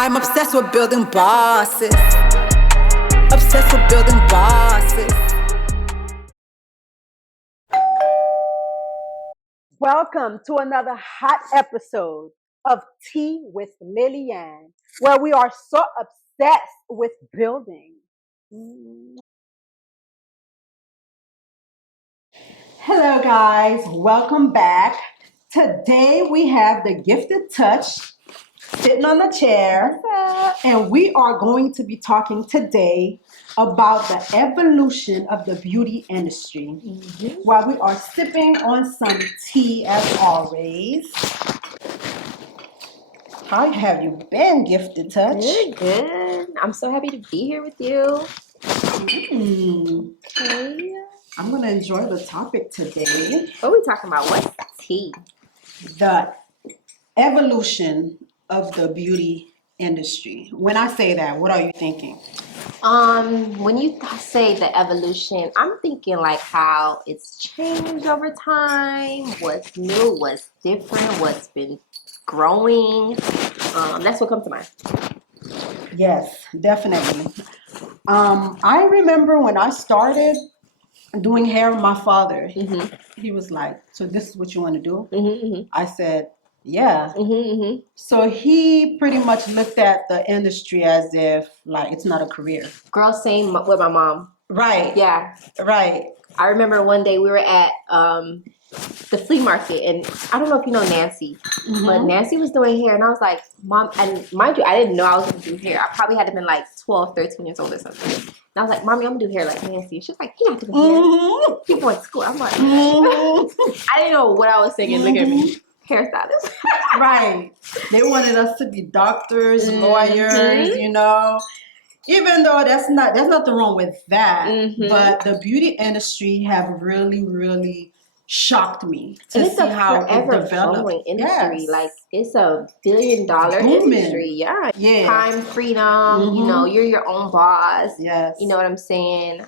I'm obsessed with building bosses. Obsessed with building bosses. Welcome to another hot episode of Tea with Lillian, where we are so obsessed with building. Hello, guys. Welcome back. Today we have the Gifted Touch sitting on the chair, and we are going to be talking today about the evolution of the beauty industry. While we are sipping on some tea as always. How have you been, Gifted Touch? Good. I'm so happy to be here with you. Okay. I'm going to enjoy the topic today. What are we talking about? What's tea? The evolution of the beauty industry. When I say that, what are you thinking? When you say the evolution, I'm thinking like how it's changed over time, what's new, what's different, what's been growing. That's what comes to mind. Yes, definitely. I remember when I started doing hair with my father, he was like, "So this is what you want to do?" I said, "Yeah." So he pretty much looked at the industry as if like it's not a career. Girl, same with my mom. Right. Yeah. Right. I remember one day we were at the flea market, and I don't know if you know Nancy, but Nancy was doing hair, and I was like, Mom, and mind you, I didn't know I was going to do hair. I probably had to been like 12, 13 years old or something. And I was like, Mommy, I'm going to do hair like Nancy. She was like, you're not doing hair. People went to school. I'm like, I didn't know what I was saying. Look at me. Hairstylist. Right. They wanted us to be doctors, lawyers, you know. Even though there's nothing wrong with that, but the beauty industry have really shocked me to see how it developed. Industry. Yes. Like it's a billion-dollar industry. Yeah. Time freedom. You know, you're your own boss. Yes. You know what I'm saying?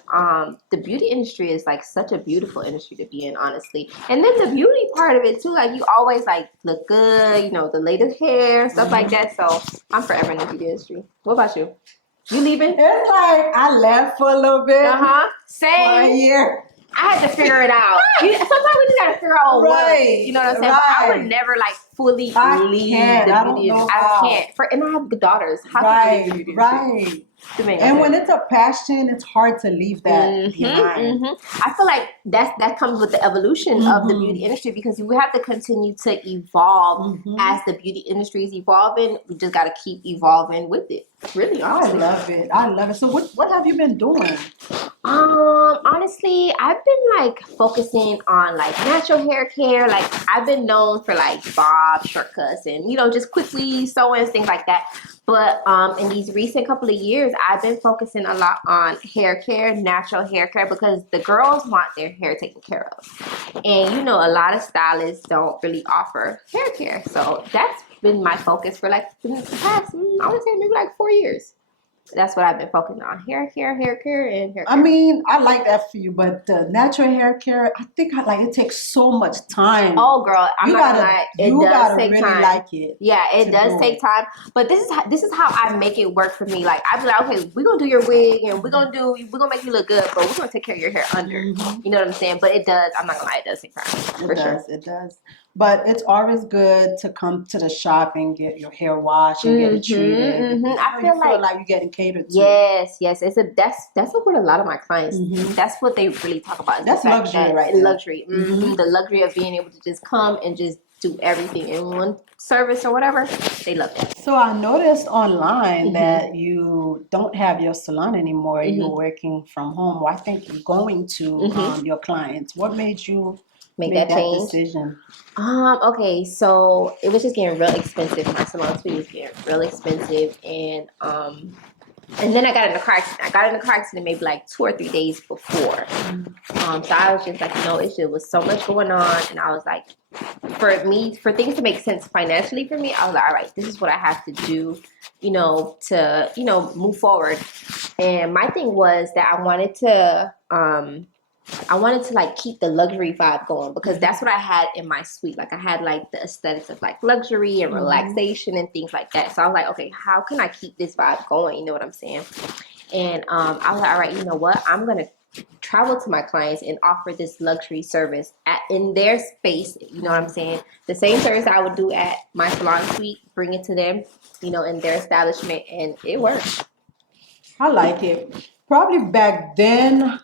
The beauty industry is like such a beautiful industry to be in, honestly. And then the beauty part of it too, like you always like look good. You know, the latest hair, stuff like that. So I'm forever in the beauty industry. What about you? You leaving? It's like I left for a little bit. Same. For a year. I had to figure it out. Sometimes we just gotta figure out what. You know what I'm saying? But I would never like fully leave the beauty industry. I can't. And I have good daughters. How can I leave the beauty industry? And when it's a passion, it's hard to leave that behind. I feel like that comes with the evolution of the beauty industry, because we have to continue to evolve as the beauty industry is evolving. We just got to keep evolving with it. Really, honestly. I love it. So what have you been doing? Honestly, I've been like focusing on like natural hair care. Like I've been known for like bob, shortcuts, and you know, just quickly sew-ins, things like that. But in these recent couple of years, I've been focusing a lot on hair care, natural hair care, because the girls want their hair taken care of. And you know, a lot of stylists don't really offer hair care. So that's been my focus for like the past, I would say maybe like 4 years. That's what I've been focusing on. Hair care, and hair care. I mean, I like that for you, but the natural hair care, I think it takes so much time. Oh, girl, I'm not gonna lie. It does take really time. Like it. Yeah, it does take time. But this is how I make it work for me. Like I'm like, okay, we're gonna do your wig and we're gonna make you look good, but we're gonna take care of your hair under. You know what I'm saying? But it does. I'm not gonna lie, it does take time. For sure. It does. But it's always good to come to the shop and get your hair washed and get it treated. I feel like you're getting catered to. Yes. That's what a lot of my clients. That's what they really talk about. That's luxury, right? Luxury. The luxury of being able to just come and just do everything in one service or whatever. They love that. So I noticed online that you don't have your salon anymore. You're working from home. Well, I think you're going to your clients. What made you make that decision? Okay, so it was just getting real expensive. My salon fee was getting real expensive, and then I got in a car accident. I got in a car accident maybe like 2 or 3 days before. So I was just like, it was so much going on, and I was like, for things to make sense financially for me, I was like, all right, this is what I have to do, to move forward. And my thing was that I wanted to I wanted to like keep the luxury vibe going because that's what I had in my suite. Like I had like the aesthetics of like luxury and relaxation and things like that. So I was like, okay, how can I keep this vibe going? You know what I'm saying? And I was like, all right, you know what? I'm gonna travel to my clients and offer this luxury service in their space. You know what I'm saying? The same service I would do at my salon suite, bring it to them, you know, in their establishment, and it worked. I like it. Probably back then,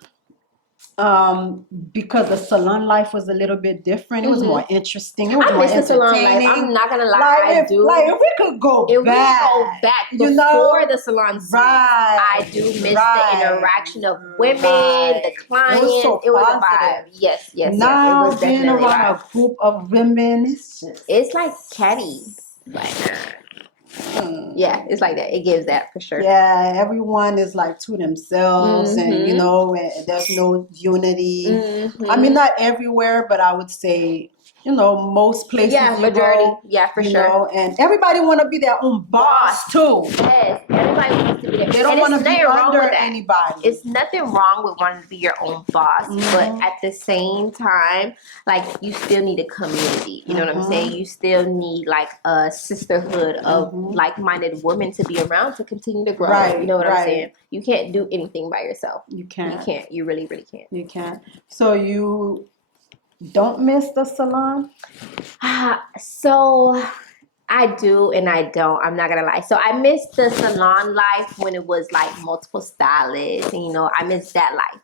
because the salon life was a little bit different. It was more interesting. It was I more miss the salon life. entertaining. I'm not gonna lie, Like I if, do. like if we could go If back, we go back you before know, the salon suite, right, I do miss right, the interaction of women, right. the clients. It was so It was a positive. vibe. Yes, yes, yes. It Now was being definitely a around vibe. a group of women, it's just It's like catty. Like, yeah, it's like that. It gives that for sure. yeah, everyone is like to themselves, and you Mhm. know, there's no unity. Mhm. I mean, not everywhere, but I would say, you know, most places Yeah, you majority. go, Yeah, for you sure. know, and everybody want to be their own boss too. Yes, everybody wants to be there. They don't And want it's to be nothing wrong under with that. anybody. It's nothing wrong with wanting to be your own boss, but at the same time, like you still need a community. You know what I'm saying? You still need like a sisterhood of like-minded women to be around to continue to grow. Right, You know what I'm right. saying? You can't do anything by yourself. You can't. You can't. You really, really can't. You can't. So you don't miss the salon? So I do and I don't. I'm not gonna lie. So I miss the salon life when it was like multiple stylists, and you know, I miss that life.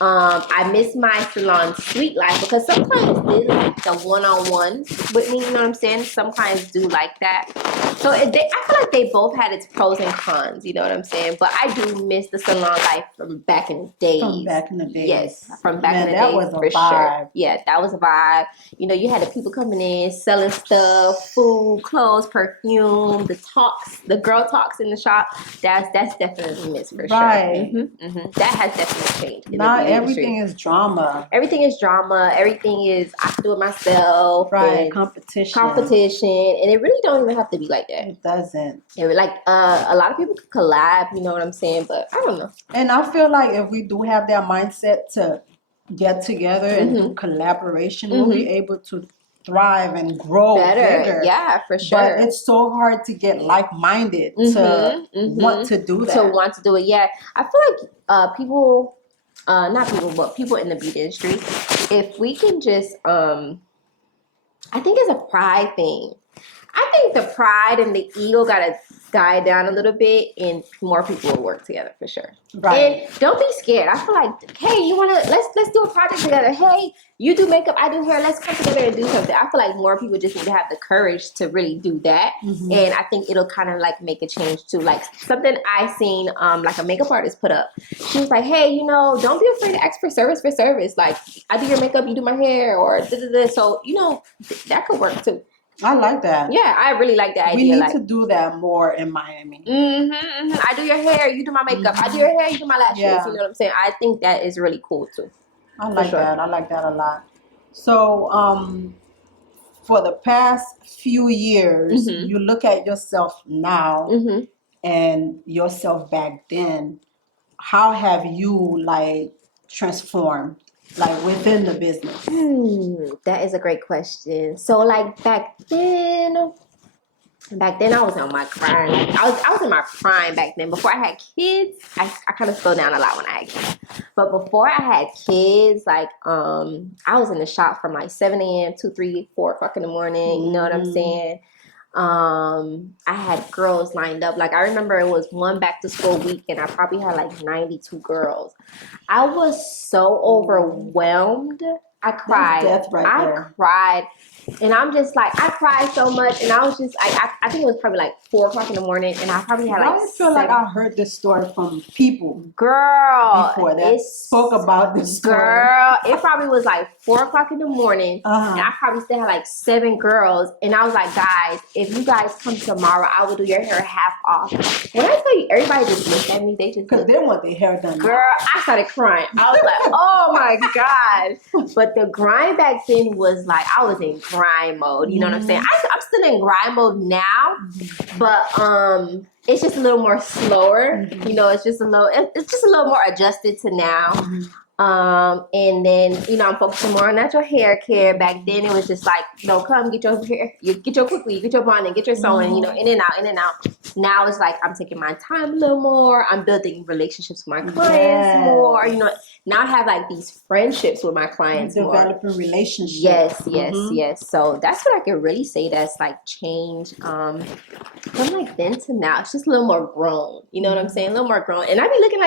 I miss my salon suite life because some clients did like the one-on-one with me. You know what I'm saying? Some clients do like that. So I feel like they both had its pros and cons. You know what I'm saying? But I do miss the salon life from back in the days. From back in the days. Yes, from back in the that days was a for vibe. sure. Yeah, that was a vibe. You know, you had the people coming in selling stuff, food, clothes, perfume, the girl talks in the shop. That's definitely missed for Right. sure. That has definitely changed. Now everything is drama. Everything is drama. Everything is I can do it myself. Right, and competition, and it really don't even have to be like that. It doesn't. Like a lot of people could collab. You know what I'm saying? But I don't know. And I feel like if we do have that mindset to get together and do collaboration, we'll be able to thrive and grow bigger. Yeah, for sure. But it's so hard to get like-minded to want to do that. To want to do it, yeah. I feel like people, not people, but people in the beauty industry, if we can just, I think it's a pride thing. I think the pride and the ego gotta die down a little bit, and more people will work together for sure. Right. And don't be scared. I feel like, hey, you wanna let's do a project together. Hey, you do makeup, I do hair. Let's come together and do something. I feel like more people just need to have the courage to really do that, and I think it'll kind of like make a change too. Like something I seen, like a makeup artist put up. She was like, hey, you know, don't be afraid to ask for service for service. Like I do your makeup, you do my hair, or da-da-da. So you know that could work too. I like that. Yeah, I really like that idea. We need to do that more in Miami. I do your hair, you do my makeup. I do your hair, you do my lashes. Yeah. You know what I'm saying? I think that is really cool too. I like that. I like that a lot. So, for the past few years, you look at yourself now and yourself back then. How have you like transformed, like within the business? That is a great question. So, like back then I was on my prime. I was in my prime back then. Before I had kids, I kind of slowed down a lot when I had kids. But before I had kids, like I was in the shop from like 7 a.m. to 3, 4 o'clock in the morning. You know what I'm saying? I had girls lined up. Like I remember it was one back to school week and I probably had like 92 girls. I was so overwhelmed. I cried. That's death right there. Cried. And I'm just like, I cried so much. And I was just like, I think it was probably like 4 o'clock in the morning. And I probably had like I feel like I heard this story from people. Girl. Before that spoke about this story. Girl, it probably was like 4 o'clock in the morning. And I probably still had like 7 girls. And I was like, guys, if you guys come tomorrow, I will do your hair half off. When I tell you, everybody just looked at me. They just because they want their hair done. Girl, I started crying. I was like, oh my gosh. But the grind back then was like, I was in grind mode. You know what I'm saying? I'm still in grind mode now, but it's just a little more slower. You know, it's just a little more adjusted to now. And then, you know, I'm focusing more on natural hair care. Back then it was just like, you know, come get your hair, get your quick weave, get your bonding, get your sewing, you know, in and out, in and out. Now it's like I'm taking my time a little more. I'm building relationships with my clients more. You know, now I have like these friendships with my clients more. Developing relationships. Yes. So that's what I can really say that's like changed from like then to now. It's just a little more grown. You know what I'm saying? A little more grown. And I be looking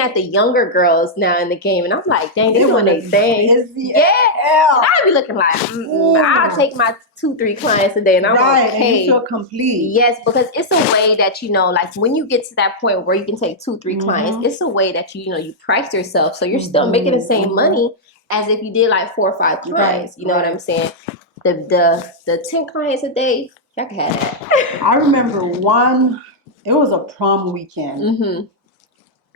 at the younger girls now in the game, and I'm like, dang, they doing their thing. And I be looking like, I'll take my 2-3 clients a day, and I'm okay. And you feel complete. Yes, because it's a way that, you know, like when you get to that point where you can take 2-3 clients, it's a way that you know you price yourself, so you're still making the same money as if you did like 4 or 5 clients. You know what I'm saying? The 10 clients a day, y'all can have that. I remember it was a prom weekend.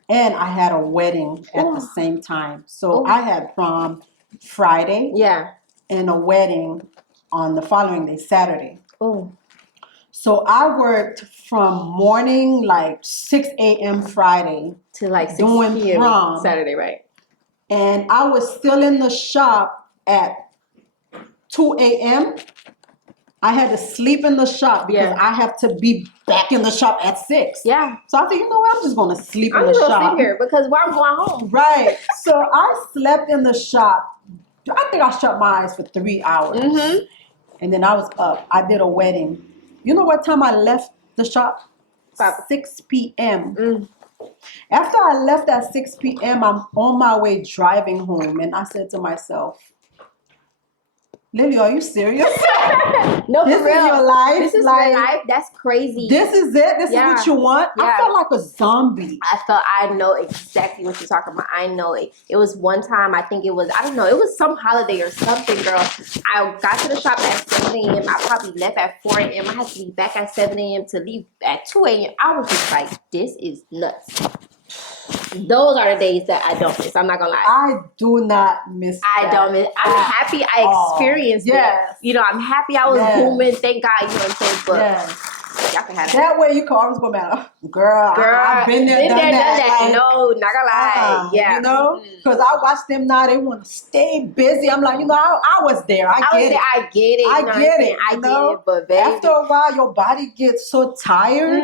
And I had a wedding at the same time. So I had prom Friday. Yeah. And a wedding on the following day, Saturday. Oh. So I worked from morning, like 6 a.m. Friday. To like 6 p.m. prom. Saturday, right? And I was still in the shop at 2 a.m. I had to sleep in the shop because I have to be back in the shop at 6. Yeah. So I said, you know what? I'm just going to sleep in the shop. I'm going to sleep here because I'm going home. Right. So I slept in the shop. I think I shut my eyes for 3 hours. And then I was up. I did a wedding. You know what time I left the shop? 6 p.m. After I left at 6 p.m., I'm on my way driving home. And I said to myself, Lily, are you serious? No, this for real. Is your life? This is like, your life? That's crazy. This is it? This is what you want? I felt like a zombie. I know exactly what you're talking about. I know it. It was one time, I think it was, I don't know, it was some holiday or something, girl. I got to the shop at 7 a.m. I probably left at 4 a.m. I had to be back at 7 a.m. to leave at 2 a.m. I was just like, this is nuts. Those are the days that I don't miss. I'm not gonna lie. I do not miss. I don't miss. I'm happy I experienced it. You know, I'm happy I was booming. Thank God. You know what I'm saying? But y'all can have that way. You can always go back, girl. I've been there, done that. Like, no, not gonna lie. You know, because I watch them now. They want to stay busy. I'm like, you know, I was there. I get it. I get it. I get it. But baby, after a while, your body gets so tired.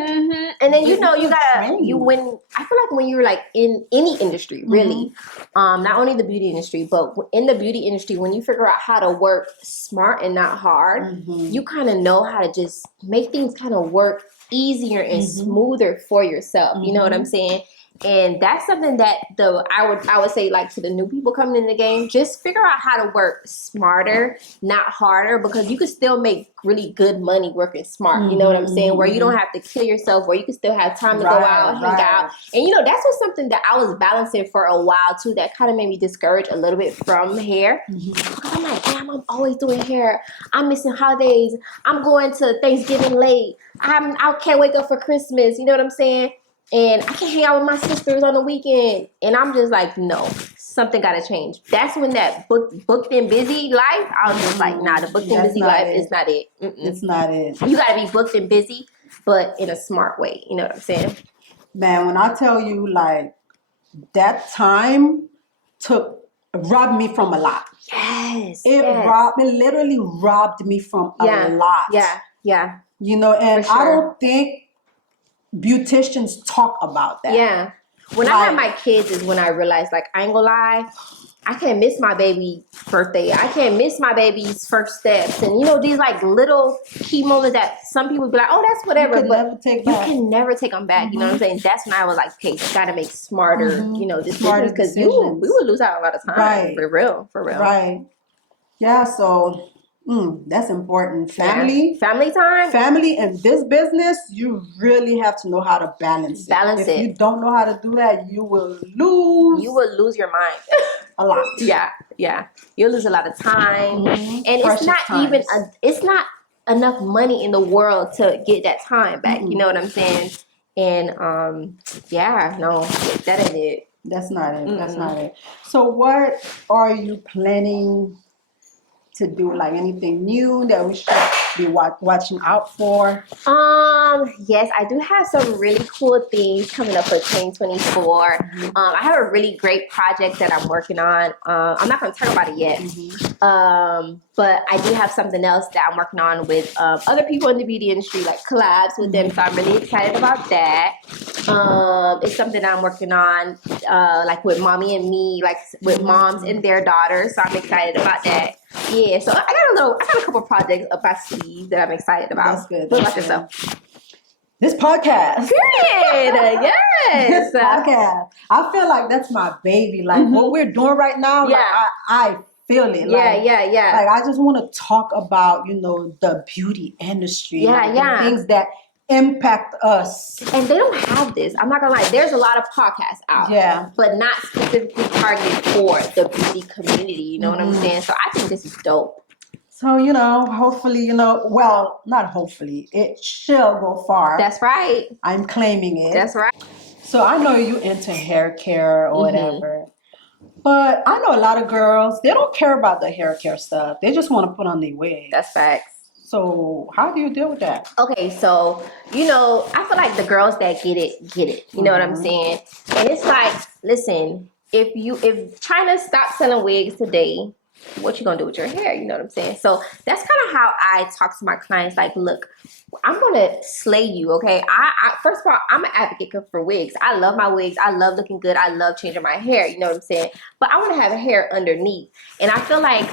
And then you know you gotta when I feel like when you're like in any industry, really, not only the beauty industry, but in the beauty industry, when you figure out how to work smart and not hard, you kind of know how to just make things kind of work easier and smoother for yourself. You know what I'm saying? And that's something that I would say, like, to the new people coming in the game, just figure out how to work smarter, not harder, because you can still make really good money working smart. You know what I'm saying? Where you don't have to kill yourself, where you can still have time to go out, hang out. And you know, that's was something that I was balancing for a while too, that kind of made me discouraged a little bit from hair. Because I'm like, damn, I'm always doing hair. I'm missing holidays. I'm going to Thanksgiving late. I can't wake up for Christmas. You know what I'm saying? And I can hang out with my sisters on the weekend. And I'm just like, no, something got to change. That's when that booked and busy life, I was just like, nah, the booked and busy life is not it. It's not it. You got to be booked and busy, but in a smart way. You know what I'm saying? Man, when I tell you, like, that time robbed me from a lot. Yes. It literally robbed me from a lot. Yeah. You know, and I don't think beauticians talk about that. Yeah. When I had my kids is when I realized, like, I ain't gonna lie, I can't miss my baby's birthday. I can't miss my baby's first steps. And, you know, these, like, little key moments that some people be like, oh, that's whatever. You can never take them back. You know what I'm saying? That's when I was like, okay, you got to make smarter, you know, decisions. Because we would lose out a lot of time. Right. For real. Right. Yeah, so... that's important. Family time. Family and this business, you really have to know how to balance it. If you don't know how to do that, you will lose. You will lose your mind. A lot. Yeah. You'll lose a lot of time. And precious it's not enough money in the world to get that time back. You know what I'm saying? And that ain't it. That's not it. That's not it. So what are you planning to do? Like anything new that we should be watching out for? Yes, I do have some really cool things coming up for 2024. I have a really great project that I'm working on. I'm not going to talk about it yet. But I do have something else that I'm working on with other people in the beauty industry, like collabs with them. So I'm really excited about that. It's something I'm working on, like with Mommy and Me, like with moms and their daughters. So I'm excited about that. Yeah, so I got a couple projects up my sleeves that I'm excited about. That's good. What about yourself? This podcast. Period. Yes. This podcast. I feel like that's my baby. Like what we're doing right now, like I feel it. Like, Like I just want to talk about, the beauty industry. The things that impact us. And they don't have this. I'm not gonna lie. There's a lot of podcasts out. Yeah. But not specifically targeted for the beauty community. You know what I'm saying? So I think this is dope. So, hopefully, well, not hopefully, it shall go far. That's right. I'm claiming it. That's right. So I know you into hair care or whatever. But I know a lot of girls, they don't care about the hair care stuff. They just want to put on their wig. That's facts. So how do you deal with that? Okay, so, I feel like the girls that get it. You know what I'm saying? And it's like, listen, if China stopped selling wigs today, what you gonna do with your hair? You know what I'm saying? So that's kind of how I talk to my clients. Like, look, I'm gonna slay you, okay? I first of all, I'm an advocate for wigs. I love my wigs. I love looking good. I love changing my hair. You know what I'm saying? But I want to have hair underneath, and I feel like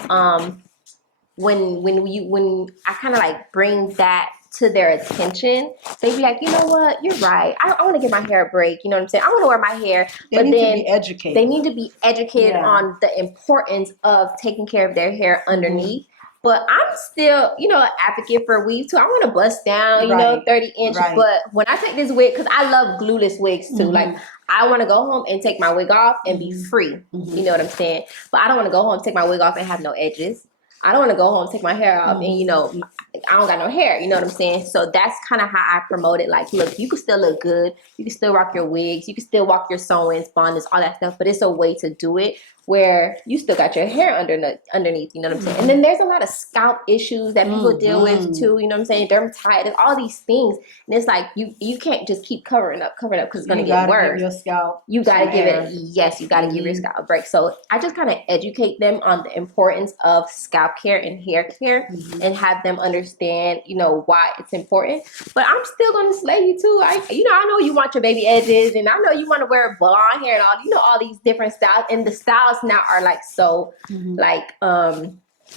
when I kind of like bring that to their attention, they be like, you know what, you're right. I want to give my hair a break. You know what I'm saying? I want to wear my hair. They need to be educated. They need to be educated on the importance of taking care of their hair underneath. But I'm still, an advocate for weave too. I want to bust down, 30 inch. Right. But when I take this wig, because I love glueless wigs too. Like, I want to go home and take my wig off and be free. You know what I'm saying? But I don't want to go home, take my wig off and have no edges. I don't want to go home, take my hair off, and I don't got no hair. You know what I'm saying? So that's kind of how I promote it. Like, look, you can still look good. You can still rock your wigs. You can still rock your sew-ins, bondage, all that stuff. But it's a way to do it where you still got your hair underneath. You know what I'm saying? And then there's a lot of scalp issues that people deal with too. You know what I'm saying? Dermatitis, all these things. And it's like you can't just keep covering up because it's gonna get worse. Give your scalp. You gotta give it. Yes, you gotta give your scalp a break. So I just kind of educate them on the importance of scalp care and hair care, and have them understand, why it's important. But I'm still gonna slay you too. I know you want your baby edges, and I know you want to wear blonde hair and all these different styles. And the styles now are like so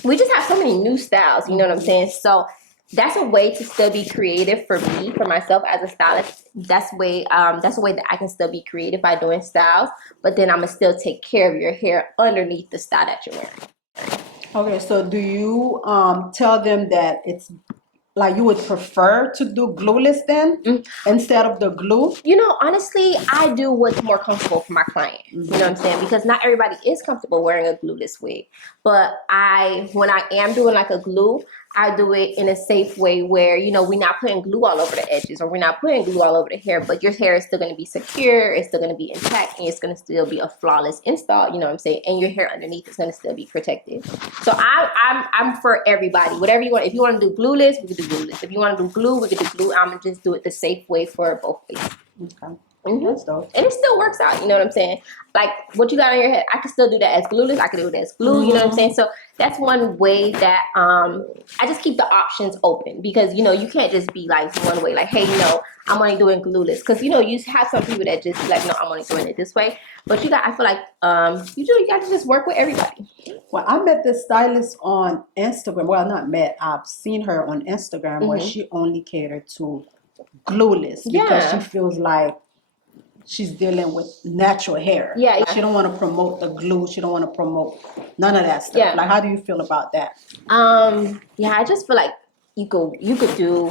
we just have so many new styles. You know what I'm saying? So that's a way to still be creative for me, for myself as a stylist. That's a way that I can still be creative by doing styles, but then I'm gonna still take care of your hair underneath the style that you're wearing. Okay, so do you tell them that it's like you would prefer to do glueless then instead of the glue? Honestly, I do what's more comfortable for my client. You know what I'm saying? Because not everybody is comfortable wearing a glueless wig. But when I am doing like a glue, I do it in a safe way where, we're not putting glue all over the edges, or we're not putting glue all over the hair, but your hair is still going to be secure, it's still going to be intact, and it's going to still be a flawless install, you know what I'm saying? And your hair underneath is going to still be protected. So I'm for everybody. Whatever you want. If you want to do glueless, we can do glueless. If you want to do glue, we can do glue. I'm going to just do it the safe way for both ways. Okay. That's dope. And it still works out, you know what I'm saying? Like, what you got on your head, I can still do that as glueless. I can do it as glue, you know what I'm saying? So that's one way that I just keep the options open, because, you can't just be like one way, like, hey, I'm only doing glueless. Because, you have some people that just be like, no, I'm only doing it this way. But I feel like you got to just work with everybody. Well, I met this stylist on Instagram. Well, not met. I've seen her on Instagram where she only catered to glueless because she feels like she's dealing with natural hair. Yeah. She don't want to promote the glue. She don't want to promote none of that stuff. Yeah. Like, how do you feel about that? I just feel like you could do.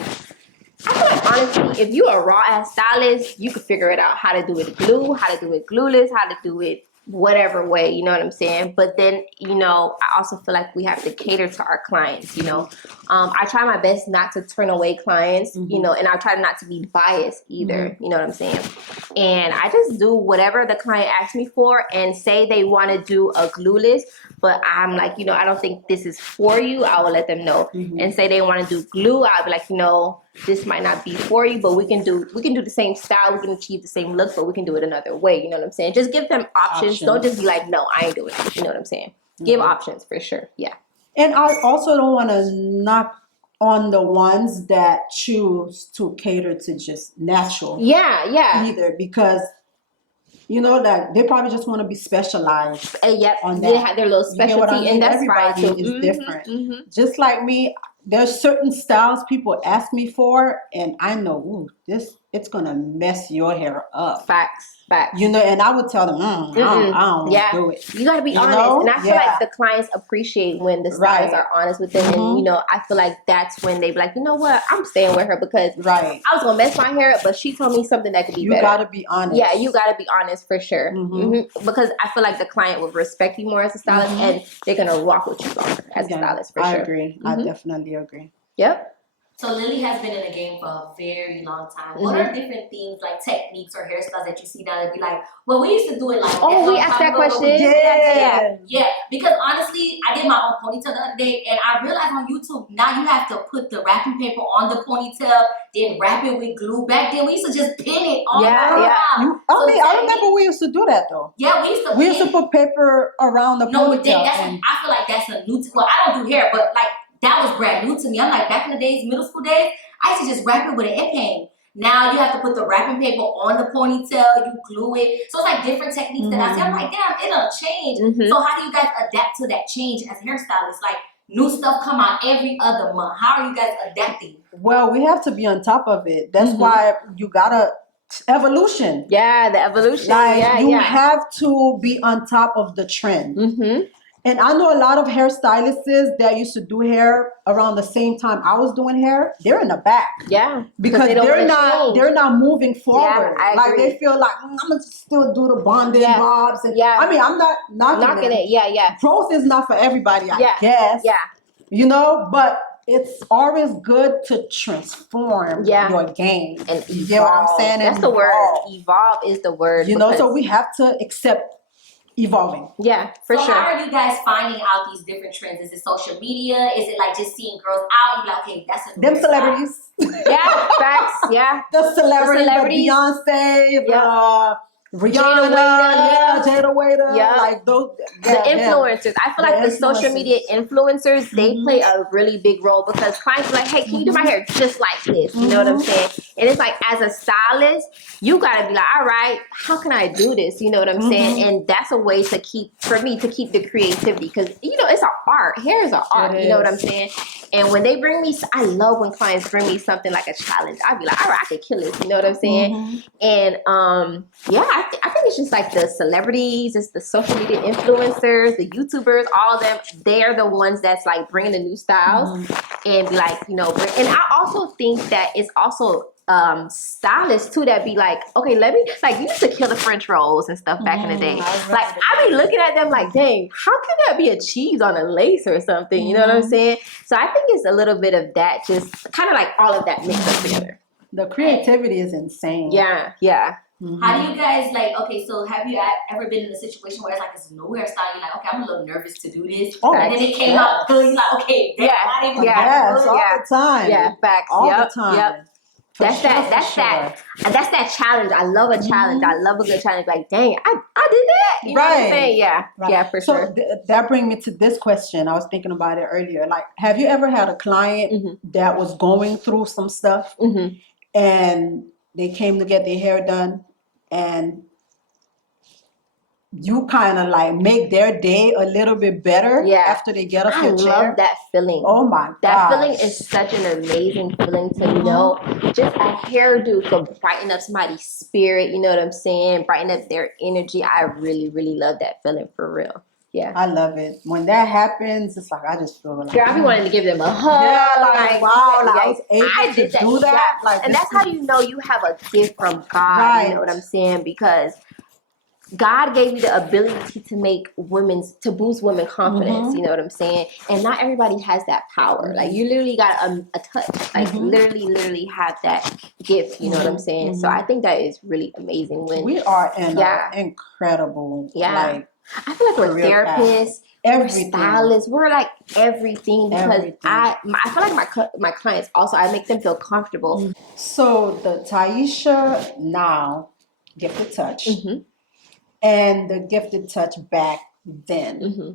I feel like, honestly, if you're a raw ass stylist, you could figure it out how to do it glue, how to do it glueless, how to do it whatever way, you know what I'm saying? But then, I also feel like we have to cater to our clients, I try my best not to turn away clients, and I try not to be biased either, you know what I'm saying? And I just do whatever the client asks me for, and say they want to do a glueless, but I'm like, I don't think this is for you. I will let them know. Mhm. And say they want to do glue, I'll be like, this might not be for you, but we can do the same style, we can achieve the same look, but we can do it another way. You know what I'm saying? Just give them options. Don't just be like, no, I ain't doing it. You know what I'm saying? Give options for sure. Yeah. And I also don't want to knock on the ones that choose to cater to just natural Yeah. either, because that they probably just want to be specialized Yep. on They that. have their little You get what I specialty, mean? and that's fine Everybody too. is different. Just like me, there's certain styles people ask me for, and I know, ooh, it's gonna mess your hair up. Facts. And I would tell them, I don't want to do it. You gotta be honest. And I feel like the clients appreciate when the stylists are honest with them. And I feel like that's when they be like, you know what, I'm staying with her because I was gonna mess my hair up, but she told me something that could be better. You gotta be honest. Yeah, you gotta be honest for sure. Because I feel like the client will respect you more as a stylist, and they're gonna rock with you longer as a stylist for sure. I agree. I definitely agree. Yep. So Lily has been in the game for a very long time. What are different things, like techniques or hairstyles that you see now that be like, well, we used to do it like Oh, we asked that question. Yeah, because honestly, I did my own ponytail the other day, and I realized on YouTube, now you have to put the wrapping paper on the ponytail, then wrap it with glue. Back then, we used to just pin it on the ground. I remember we used to do that though. Yeah, we used to put paper around the ponytail. No, but I feel like that's a new, well, I don't do hair, but like, that was brand new to me. I'm like, back in the days, middle school days, I used to just wrap it with an ink. Now you have to put the wrapping paper on the ponytail, you glue it. So it's like different techniques that I see. I'm like, damn, it'll change. So how do you guys adapt to that change as hairstylists? Like, new stuff come out every other month. How are you guys adapting? Well, we have to be on top of it. That's why you gotta evolution. Yeah, the evolution. Like you have to be on top of the trend. And I know a lot of hairstylists that used to do hair around the same time I was doing hair. They're in the back. Yeah, because they're not moving forward. Yeah, like agree. They feel like I'm gonna still do the bonding bobs. And I mean, I'm not knocking it. Yeah. Growth is not for everybody, I guess. Yeah. But it's always good to transform your game. And evolve. You know what I'm saying? That's the word. Evolve is the word. So we have to accept evolving. Yeah, for sure. So how are you guys finding out these different trends? Is it social media? Is it like just seeing girls out? You're like, okay, that's a them celebrities. Yeah, facts. Yeah. The celebrities. The Beyonce, Rihanna, Jada Waiter, like those. The influencers. I feel like the social media influencers, they play a really big role because clients are like, hey, can you do my hair just like this? You know what I'm saying? And it's like, as a stylist, you gotta be like, all right, how can I do this? You know what I'm saying? And that's a way to keep the creativity, because it's an art. Hair is an art. You know what I'm saying? And when they bring me, I love when clients bring me something like a challenge. I'd be like, all right, I can kill it. You know what I'm saying? And I think it's just like the celebrities, it's the social media influencers, the YouTubers, all of them. They're the ones that's like bringing the new styles and be like, and I also think that it's also stylists too that be like, okay, let me, like, you used to kill the French rolls and stuff back in the day. Like, I be looking at them like, dang, how can that be achieved on a lace or something? You know what I'm saying? So I think it's a little bit of that, just kind of like all of that mixed up together. The creativity is insane. Yeah. How do you guys so have you ever been in a situation where it's like it's a new hairstyle, you're like, okay, I'm a little nervous to do this, and then it came out good, you're like, okay, all the time. Yeah, facts. All the time. Yep. That's that challenge. I love a challenge. I love a good challenge. Like, dang, I did that. You know what I'm saying? Yeah, for sure. That brings me to this question. I was thinking about it earlier. Like, have you ever had a client that was going through some stuff and they came to get their hair done, and you kind of like make their day a little bit better after they get off your chair? I love that feeling. Oh my God. That feeling is such an amazing feeling to know. Just a hairdo can brighten up somebody's spirit, you know what I'm saying? Brighten up their energy. I really, really love that feeling, for real. Yeah. I love it. When that happens, it's like, I just feel like, girl, I be wanting to give them a hug. Yeah, like wow, like I was able I did to do that. Yeah. Like, and that's how you know you have a gift from God. You know what I'm saying? Because God gave you the ability to boost women's confidence. You know what I'm saying? And not everybody has that power. Like, you literally got a touch. Like, literally have that gift. You know what I'm saying? So I think that is really amazing. When we are in an incredible like I feel like we're career path. therapists, Everything. we're stylists, we're like everything because Everything. I feel like my clients also, I make them feel comfortable. So the Taisha now, Gifted Touch, Mm-hmm. and the Gifted Touch back then, Mm-hmm.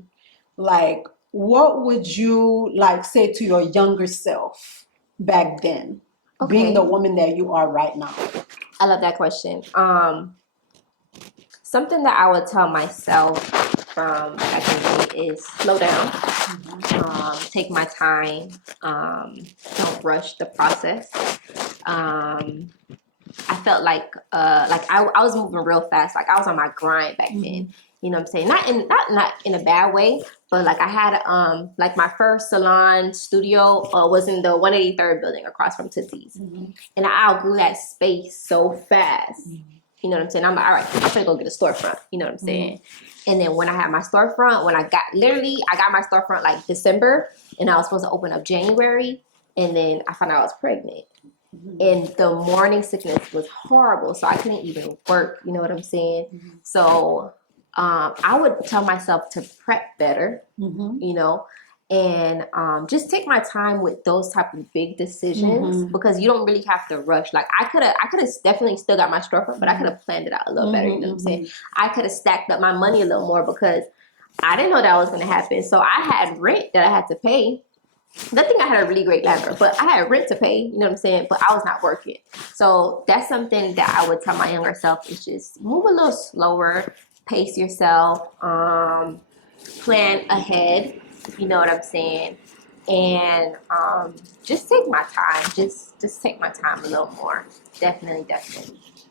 like, what would you like say to your younger self back then, being Okay. the woman that you are right now? I love that question. Something that I would tell myself from back in the day is slow down, take my time, don't rush the process. I felt like I was moving real fast, like I was on my grind back then. You know what I'm saying? Not in a bad way, but like I had like my first salon studio was in the 183rd building across from Tootsie's, and I outgrew that space so fast. You know what I'm saying? I'm like, all right, I'm gonna go get a storefront. You know what I'm saying? And then when I had my storefront, I got my storefront like December, and I was supposed to open up January, and then I found out I was pregnant. And the morning sickness was horrible, so I couldn't even work. You know what I'm saying? So I would tell myself to prep better, you know, and just take my time with those type of big decisions because you don't really have to rush. Like I could have definitely still got my storefront, but I could have planned it out a little better. You know what I'm saying? I could have stacked up my money a little more because I didn't know that was going to happen. So I had rent that I had to pay. Good thing I had a really great landlord, but I had rent to pay, you know what I'm saying? But I was not working. So that's something that I would tell my younger self is just move a little slower, pace yourself, plan ahead, you know what I'm saying? And just take my time, just take my time a little more. Definitely.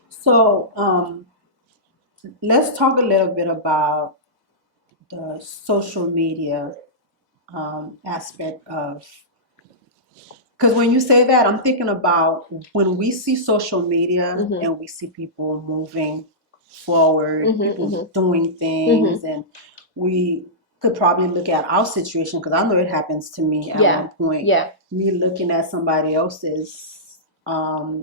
So let's talk a little bit about the social media aspect of, because when you say that, I'm thinking about when we see social media and we see people moving forward, people doing things, and we could probably look at our situation, because I know it happens to me at one point. Yeah. Me looking at somebody else's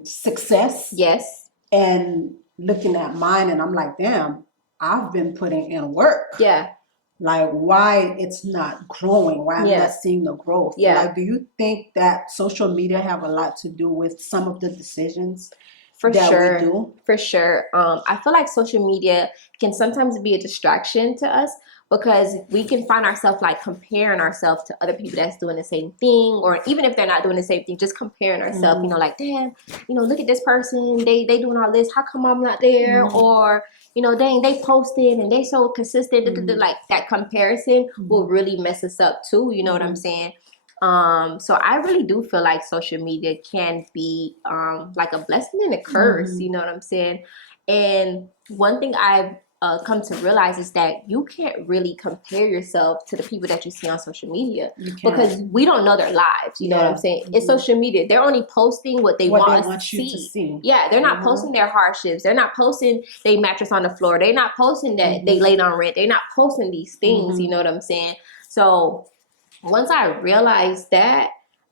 success. Yes. And looking at mine, and I'm like, damn, I've been putting in work. Yeah. Like, why it's not growing, why I'm not seeing the growth. Yeah. Like, do you think that social media have a lot to do with some of the decisions For that sure. we do? For sure. I feel like social media can sometimes be a distraction to us because we can find ourselves like comparing ourselves to other people that's doing the same thing, or even if they're not doing the same thing, just comparing ourselves, you know, like, damn, you know, look at this person, they doing all this, how come I'm not there? Or, you know, dang, they posted and they so consistent. Like that comparison will really mess us up too, you know what I'm saying? So I really do feel like social media can be like a blessing and a curse, you know what I'm saying? And one thing I've come to realize is that you can't really compare yourself to the people that you see on social media because we don't know their lives, you know what I'm saying? It's social media. They're only posting what they want us to see. Yeah, they're not posting their hardships. They're not posting their mattress on the floor. They're not posting that they laid on rent. They're not posting these things, you know what I'm saying? So once I realized that,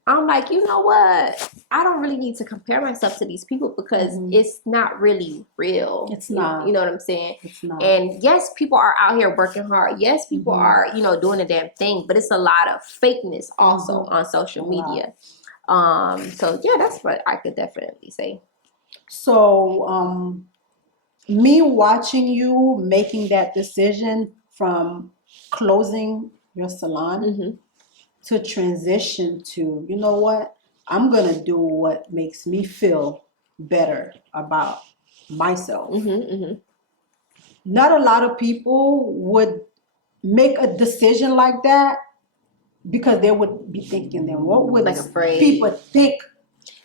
I'm like, you know what? I don't really need to compare myself to these people because it's not really real. It's not. You know what I'm saying? It's not. And yes, people are out here working hard. Yes, people are, you know, doing the damn thing, but it's a lot of fakeness also on social media. So yeah, that's what I could definitely say. So me watching you making that decision from closing your salon to transition to, you know what, I'm going to do what makes me feel better about myself. Not a lot of people would make a decision like that because they would be thinking, then what would people think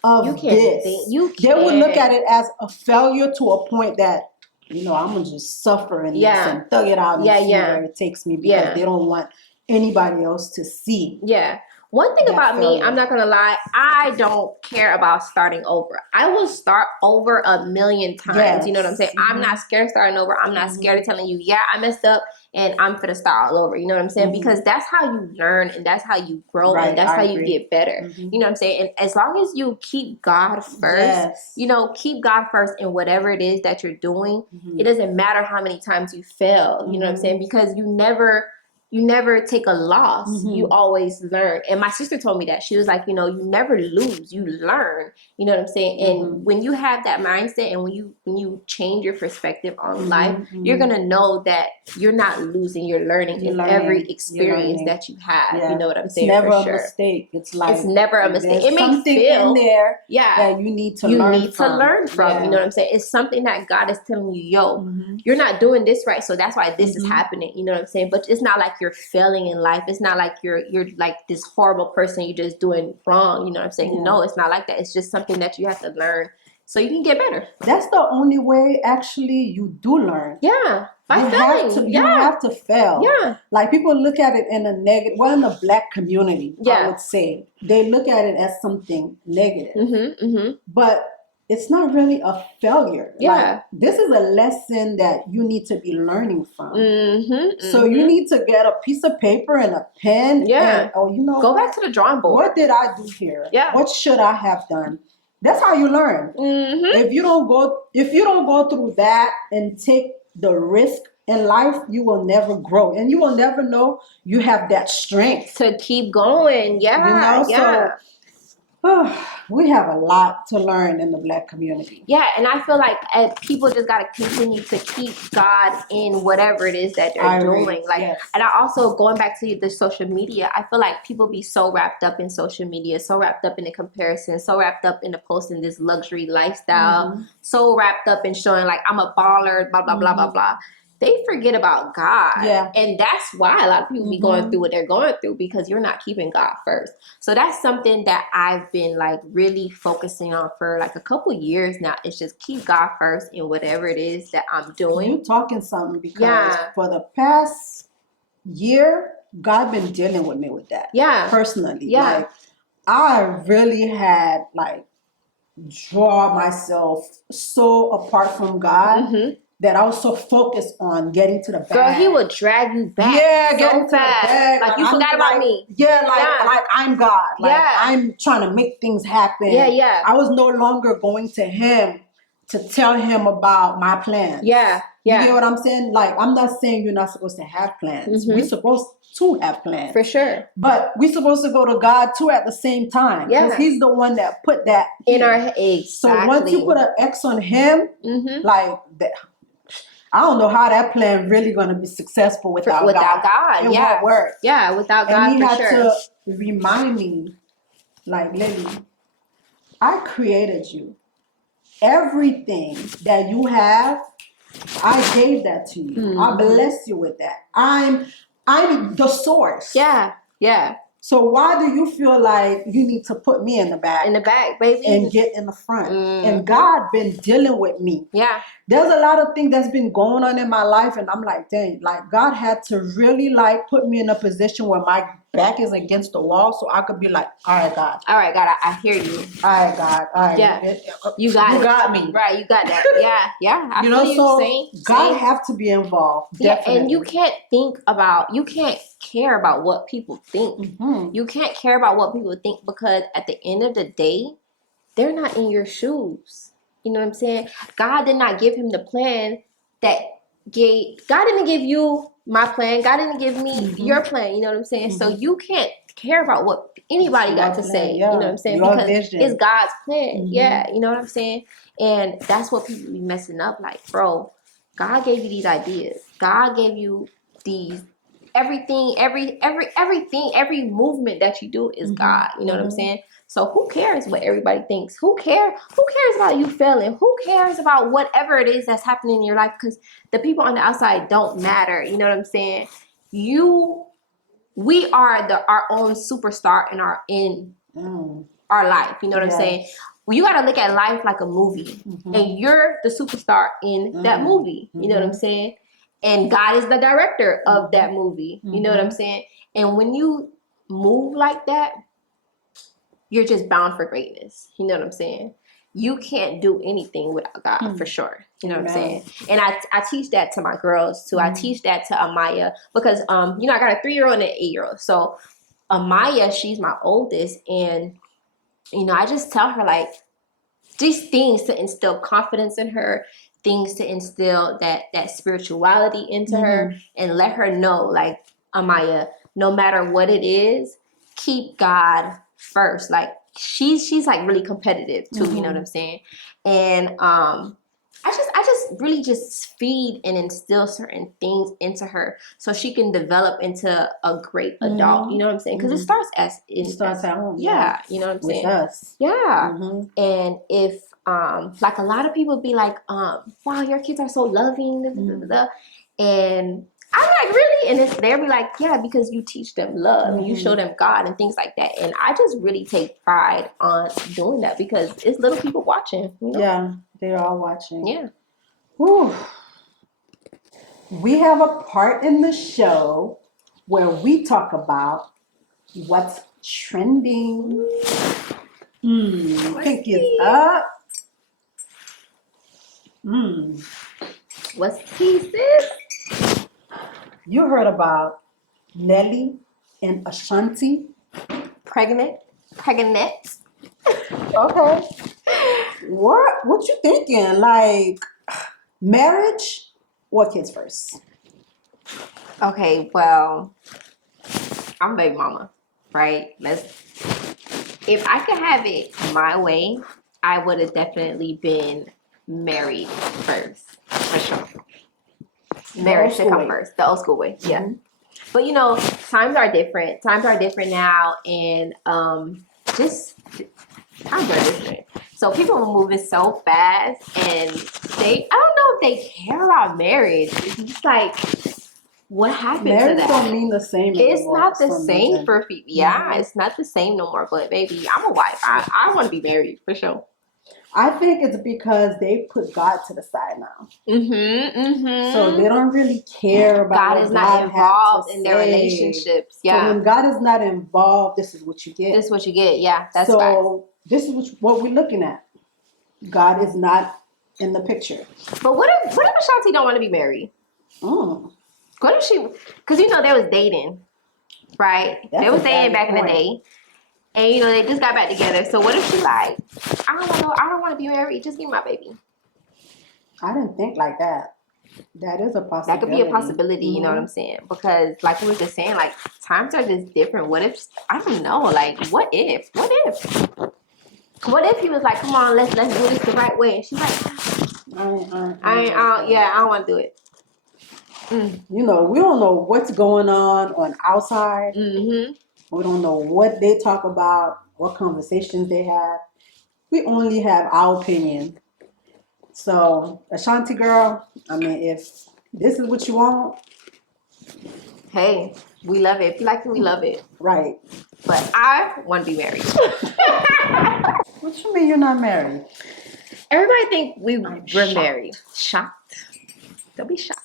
of this? They would look at it as a failure to a point that, you know, I'm going to just suffer in this and thug it out and see where it takes me because they don't want anybody else to see. Yeah. One thing that about me, failure. I'm not gonna lie, I don't care about starting over. I will start over a million times. You know what I'm saying? I'm not scared of starting over. I'm not scared of telling you, yeah, I messed up and I'm gonna start all over. You know what I'm saying? Because that's how you learn and that's how you grow and that's how you get better. You know what I'm saying? And as long as you keep God first, you know, keep God first in whatever it is that you're doing. It doesn't matter how many times you fail. You know what I'm saying? Because you never take a loss. You always learn. And my sister told me that. She was like, you know, you never lose, you learn. You know what I'm saying? And when you have that mindset and when you change your perspective on life, you're gonna know that you're not losing, you're learning in every experience that you have. You know what I'm saying? It's never for a sure. mistake. It's like It's never a mistake. It may something feel in there that you need to you learn need from. to learn from. You know what I'm saying? It's something that God is telling you, yo, you're not doing this right, so that's why this is happening. You know what I'm saying? But it's not like you're failing in life. It's not like you're like this horrible person you're just doing wrong. You know what I'm saying? No, it's not like that. It's just something that you have to learn so you can get better. That's the only way actually you do learn. Yeah. By failing. You have to fail. Yeah. Like people look at it in a negative, well, in the Black community, I would say, they look at it as something negative. But it's not really a failure. Yeah. Like, this is a lesson that you need to be learning from. So you need to get a piece of paper and a pen. Yeah. And, you know, go back to the drawing board. What did I do here? Yeah. What should I have done? That's how you learn. If you don't go through that and take the risk in life, you will never grow, and you will never know you have that strength to keep going. Yeah, you know. Yeah. So we have a lot to learn in the Black community. Yeah, and I feel like people just gotta continue to keep God in whatever it is that they're doing. Like, and I also going back to the social media, I feel like people be so wrapped up in social media, so wrapped up in the comparison, so wrapped up in the posting this luxury lifestyle, so wrapped up in showing like I'm a baller, blah blah blah blah blah. They forget about God. Yeah. And that's why a lot of people be going through what they're going through, because you're not keeping God first. So that's something that I've been like really focusing on for like a couple years now. It's just keep God first in whatever it is that I'm doing. You talking something, because for the past year, God been dealing with me with that. Yeah. Personally. Yeah. Like, I really had like draw myself so apart from God. That I was so focused on getting to the bag. Girl, he would drag you back. Yeah, getting so to the bag. Like you forgot about me. Yeah, like I'm God. Like I'm trying to make things happen. Yeah. I was no longer going to him to tell him about my plans. Yeah. You get what I'm saying? Like, I'm not saying you're not supposed to have plans. We're supposed to have plans. For sure. But we're supposed to go to God too at the same time. Because he's the one that put that in our head. Exactly. So once you put an X on him, like that, I don't know how that plan really going to be successful without God. It won't work. Yeah, without God, and he had to remind me, like, Lily, I created you. Everything that you have, I gave that to you. I bless you with that. I'm the source. Yeah. So why do you feel like you need to put me in the back? In the back, baby. And get in the front. And God been dealing with me. Yeah. There's a lot of things that's been going on in my life, and I'm like, dang, like God had to really like put me in a position where my back is against the wall, so I could be like, all right, God, I hear you. All right, God, all right, yeah, you got me, right? You got that, yeah. I you know, so God same. have to be involved, definitely. Yeah, and you can't care about what people think. You can't care about what people think, because at the end of the day, they're not in your shoes. You know what I'm saying? God did not give him the plan God didn't give you my plan. God didn't give me your plan. You know what I'm saying? So you can't care about what anybody got to say. Yeah. You know what I'm saying? Your because vision. It's God's plan. Yeah, you know what I'm saying? And that's what people be messing up. Like, bro, God gave you these ideas. God gave you these everything, every movement that you do is God. You know what I'm saying? So who cares what everybody thinks? Who cares about you failing? Who cares about whatever it is that's happening in your life? Because the people on the outside don't matter. You know what I'm saying? We are our own superstar in our life. You know what I'm saying? Well, you got to look at life like a movie, and you're the superstar in that movie. You know what I'm saying? And God is the director of that movie. You know what I'm saying? And when you move like that, you're just bound for greatness. You know what I'm saying? You can't do anything without God, for sure. You know what I'm saying? And I teach that to my girls too. I teach that to Amaya because you know, I got a 3-year-old and an 8-year-old. So Amaya, she's my oldest, and you know, I just tell her like these things to instill confidence in her, things to instill that spirituality into her, and let her know, like, Amaya, no matter what it is, keep God first. Like she's like really competitive too, you know what I'm saying? And I just really just feed and instill certain things into her so she can develop into a great adult. You know what I'm saying? Because it starts at home. Yeah, you know what I'm saying? With us. Yeah. And if like a lot of people be like, wow, your kids are so loving, and I'm like, really? And they'll be like, yeah, because you teach them love and you show them God and things like that. And I just really take pride on doing that because it's little people watching. You know? Yeah, they're all watching. Yeah. Whew. We have a part in the show where we talk about what's trending. Pink is up. What's tea, sis? You heard about Nelly and Ashanti? Pregnant. Okay. What you thinking? Like marriage or kids first? Okay, well, I'm a baby mama, right? If I could have it my way, I would have definitely been married first, for sure. Marriage should come first, the old school way. Yeah. But you know, times are different. Times are different now, and just times are different. So people are moving so fast, and I don't know if they care about marriage. It's just like, what happened marriage to that? Don't mean the same anymore. It's not the same for people. Yeah, it's not the same no more. But baby, I'm a wife. I want to be married for sure. I think it's because they put God to the side now. So they don't really care about God is not involved in their relationships. Yeah. So when God is not involved, this is what you get. This is what you get. Yeah, that's so facts. This is what we're looking at. God is not in the picture. But what if Ashanti don't want to be married? What if she? Because you know they was dating, right? They was dating back in the day. And you know they just got back together. So what if she like, I don't want to be married. Just give me my baby. I didn't think like that. That is a possibility. That could be a possibility. You know what I'm saying? Because like we were just saying, like times are just different. What if I don't know? Like what if? What if he was like, come on, let's do this the right way? And she's like, I don't want to do it. You know, we don't know what's going on outside. We don't know what they talk about, what conversations they have. We only have our opinion. So, Ashanti girl, I mean, if this is what you want, hey, we love it. If you like it, we love it. Right. But I want to be married. What you mean you're not married? Everybody think we're married. Shocked. Don't be shocked.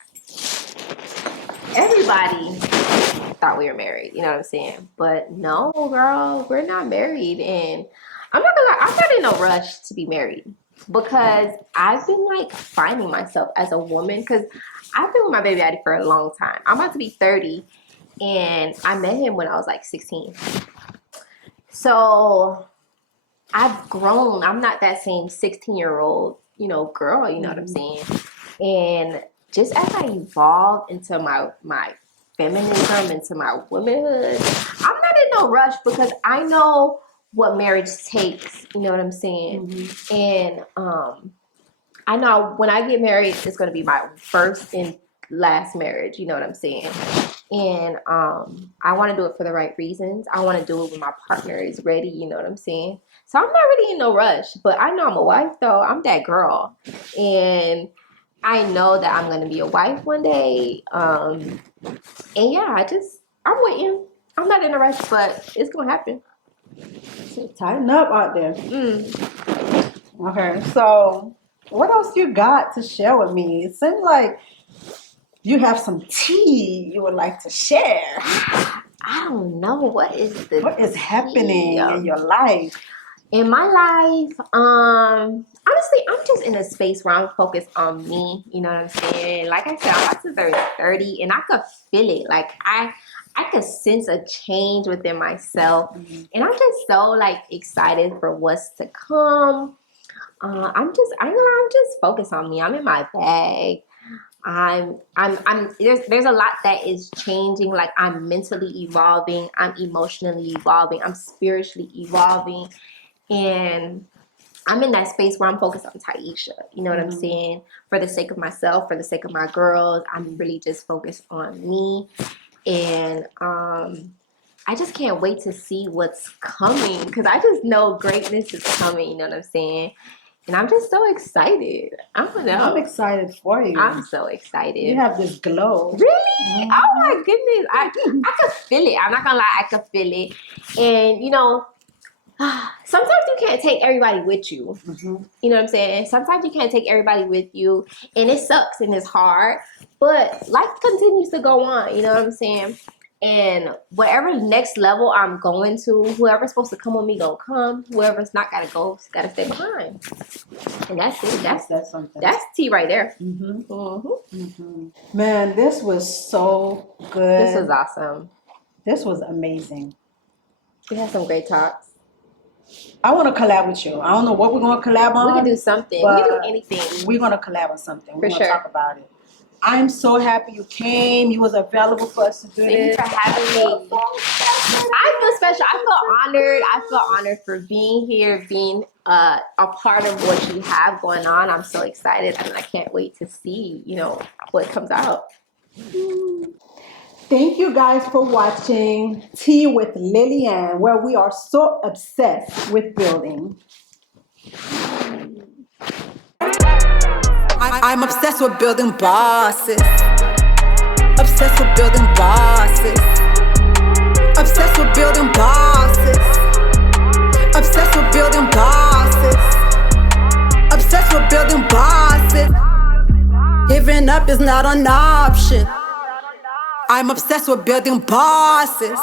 Everybody thought we were married, you know what I'm saying? But no, girl, we're not married. And I'm not gonna lie, I'm not in no rush to be married because I've been like finding myself as a woman because I've been with my baby daddy for a long time. I'm about to be 30 and I met him when I was like 16. So I've grown. I'm not that same 16-year-old, you know, girl, you know what I'm saying? And just as I evolve into my feminism, into my womanhood, I'm not in no rush because I know what marriage takes, you know what I'm saying? And I know when I get married, it's going to be my first and last marriage, you know what I'm saying? And I want to do it for the right reasons. I want to do it when my partner is ready, you know what I'm saying? So I'm not really in no rush, but I know I'm a wife though. I'm that girl. And I know that I'm going to be a wife one day. And yeah, I'm waiting. I'm not in a rush, but it's going to happen. So tighten up out there. Okay, so what else you got to share with me? It seems like you have some tea you would like to share. I don't know what is happening key? in your life? In my life, honestly, I'm just in a space where I'm focused on me. You know what I'm saying? Like I said, I'm about to turn 30, and I could feel it. Like I could sense a change within myself, and I'm just so like excited for what's to come. I'm just focused on me. I'm in my bag. There's a lot that is changing. Like I'm mentally evolving, I'm emotionally evolving, I'm spiritually evolving, and I'm in that space where I'm focused on Taisha. You know what I'm saying? For the sake of myself, for the sake of my girls, I'm really just focused on me, and I just can't wait to see what's coming because I just know greatness is coming. You know what I'm saying? And I'm just so excited. I don't know. I'm excited for you. I'm so excited. You have this glow. Really? Oh my goodness. I could feel it. I'm not gonna lie, I could feel it. And you know, sometimes you can't take everybody with you. You know what I'm saying? Sometimes you can't take everybody with you, and it sucks and it's hard. But life continues to go on. You know what I'm saying? And whatever next level I'm going to, whoever's supposed to come with me gonna come. Whoever's not gotta go, gotta stay behind. And that's it. That's something. That's tea right there. Man, this was so good. This was awesome. This was amazing. We had some great talks. I want to collab with you. I don't know what we're going to collab on. We can do something. We can do anything. We're going to collab on something. We're going to sure. talk about it. I'm so happy you came. You was available for us to do Thank this. you for having me. I feel special. I feel honored. I feel honored for being here, being a part of what you have going on. I'm so excited, and I can't wait to see, you know, what comes out. Thank you guys for watching Tea with Lillian, where we are so obsessed with building. I'm obsessed with building bosses. Obsessed with building bosses. Obsessed with building bosses. Obsessed with building bosses. Obsessed with building bosses. Giving up is not an option. I'm obsessed with building bosses.